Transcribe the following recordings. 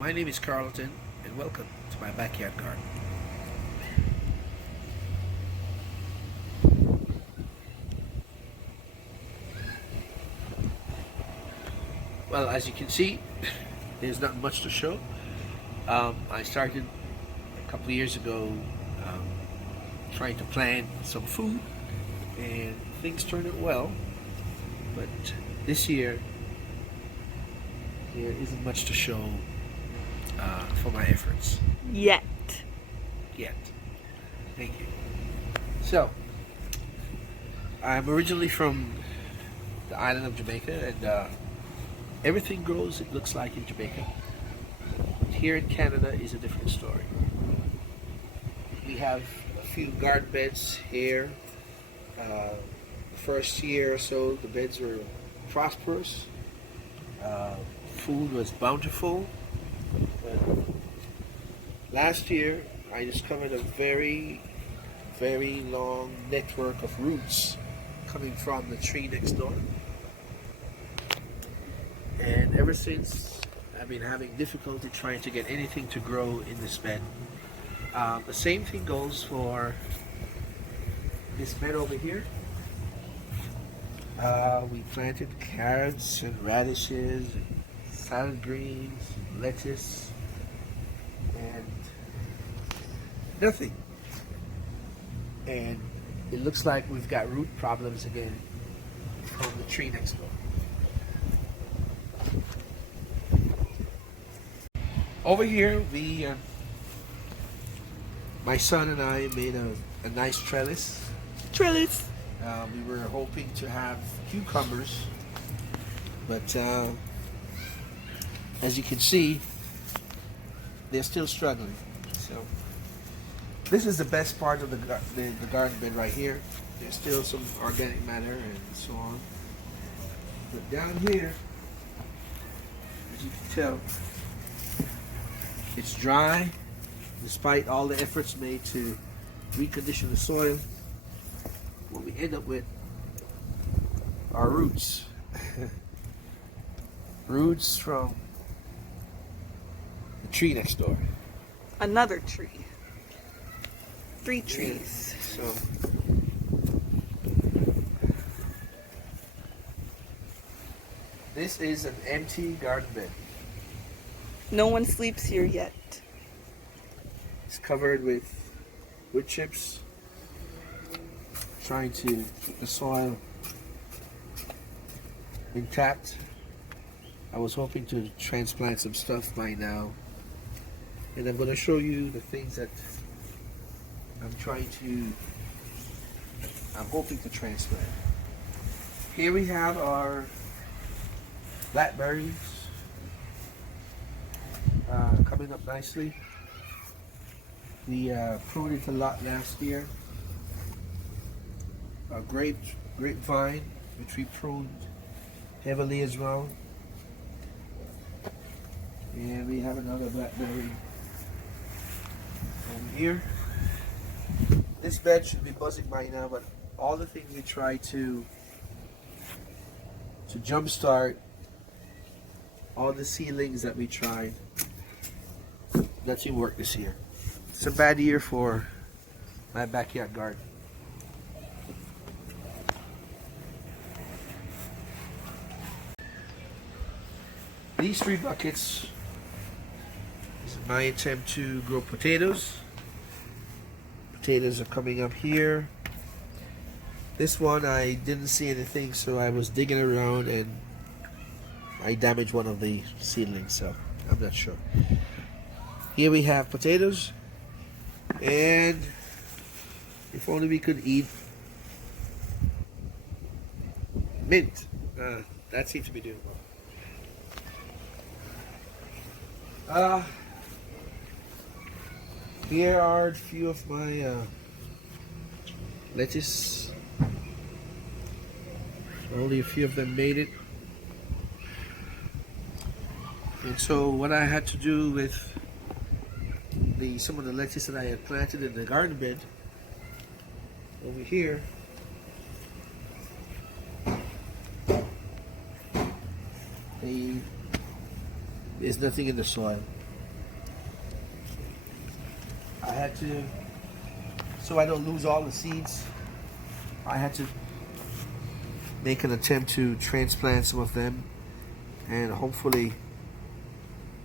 My name is Carlton, and welcome to my backyard garden. Well, as you can see, there's not much to show. I started a couple of years ago um, trying to plant some food, and things turned out well. But this year, there isn't much to show for my efforts Yet. yet. Thank you. So, I'm originally from the island of Jamaica, and everything grows, it looks like, in Jamaica. But here in Canada is a different story. We have a few garden beds here. The first year or so, the beds were prosperous. Food was bountiful. But last year, I discovered a very, very long network of roots coming from the tree next door. And ever since, I've been having difficulty trying to get anything to grow in this bed. The same thing goes for this bed over here. We planted carrots and radishes, and salad greens, and lettuce, and nothing. And it looks like we've got root problems again from the tree next door. Over here, my son and I made a nice trellis. Trellis. We were hoping to have cucumbers, but as you can see, they're still struggling. So this is the best part of the garden bed right here. There's still some organic matter and so on. But down here, as you can tell, it's dry, despite all the efforts made to recondition the soil. What we end up with are roots. Roots from the tree next door. Another tree. 3 trees. So this is an empty garden bed. No one sleeps here yet. It's covered with wood chips, trying to keep the soil intact. I was hoping to transplant some stuff by now, and I'm going to show you the things that I'm hoping to transplant. Here we have our blackberries coming up nicely. We pruned it a lot last year. A grapevine, which we pruned heavily as well. And we have another blackberry over here. This bed should be buzzing by now, but all the things we try to jumpstart, all the seedlings that we tried, nothing worked this year. It's a bad year for my backyard garden. These 3 buckets is my attempt to grow potatoes. Potatoes are coming up here. This one I didn't see anything, so I was digging around and I damaged one of the seedlings, so I'm not sure. Here we have potatoes, and if only we could eat mint. That seems to be doing well. Here are a few of my lettuce. Only a few of them made it. And so what I had to do with some of the lettuce that I had planted in the garden bed over here, there's nothing in the soil. I had to, so I don't lose all the seeds, I had to make an attempt to transplant some of them, and hopefully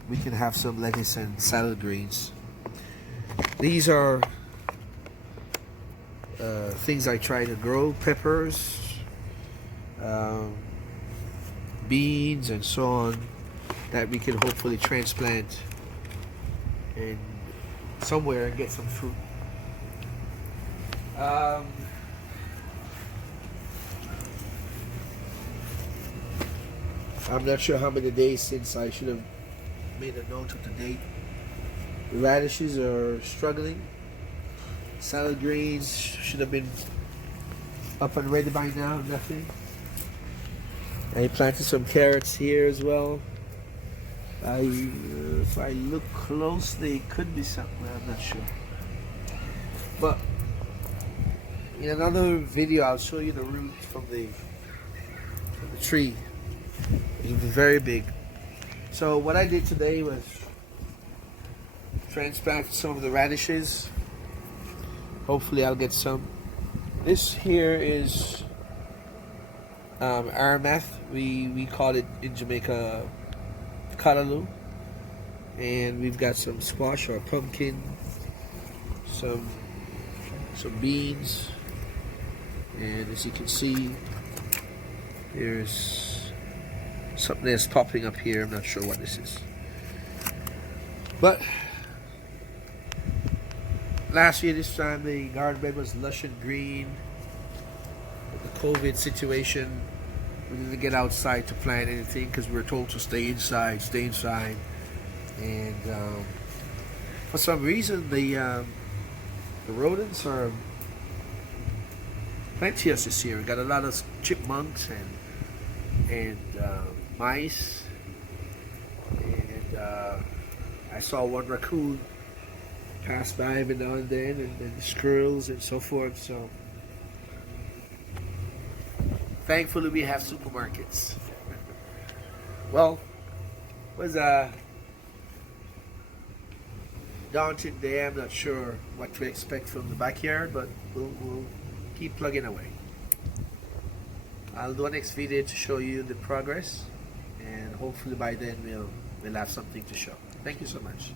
we can have some lettuce and salad greens. These are things I try to grow: peppers, beans, and so on, that we can hopefully transplant in somewhere and get some fruit. I'm not sure how many days since I should have made a note of the date. The radishes are struggling. Salad greens should have been up and ready by now. Nothing. I planted some carrots here as well. If I look closely, it could be something. I'm not sure. But in another video, I'll show you the roots from the tree. It's very big. So what I did today was transplant some of the radishes. Hopefully I'll get some. This here is aromath. We call it in Jamaica callaloo. And we've got some squash or pumpkin, some beans, and as you can see, there's something that's popping up here. I'm not sure what this is. But last year this time the garden bed was lush and green. With the COVID situation, we didn't get outside to plant anything because we were told to stay inside. And for some reason the rodents are plenteous this year. We got a lot of chipmunks and mice, and I saw one raccoon pass by every now and then, and squirrels and so forth. So thankfully we have supermarkets. Well, it was a daunting day. I'm not sure what to expect from the backyard, but we'll keep plugging away. I'll do a next video to show you the progress, and hopefully by then we'll have something to show. Thank you so much.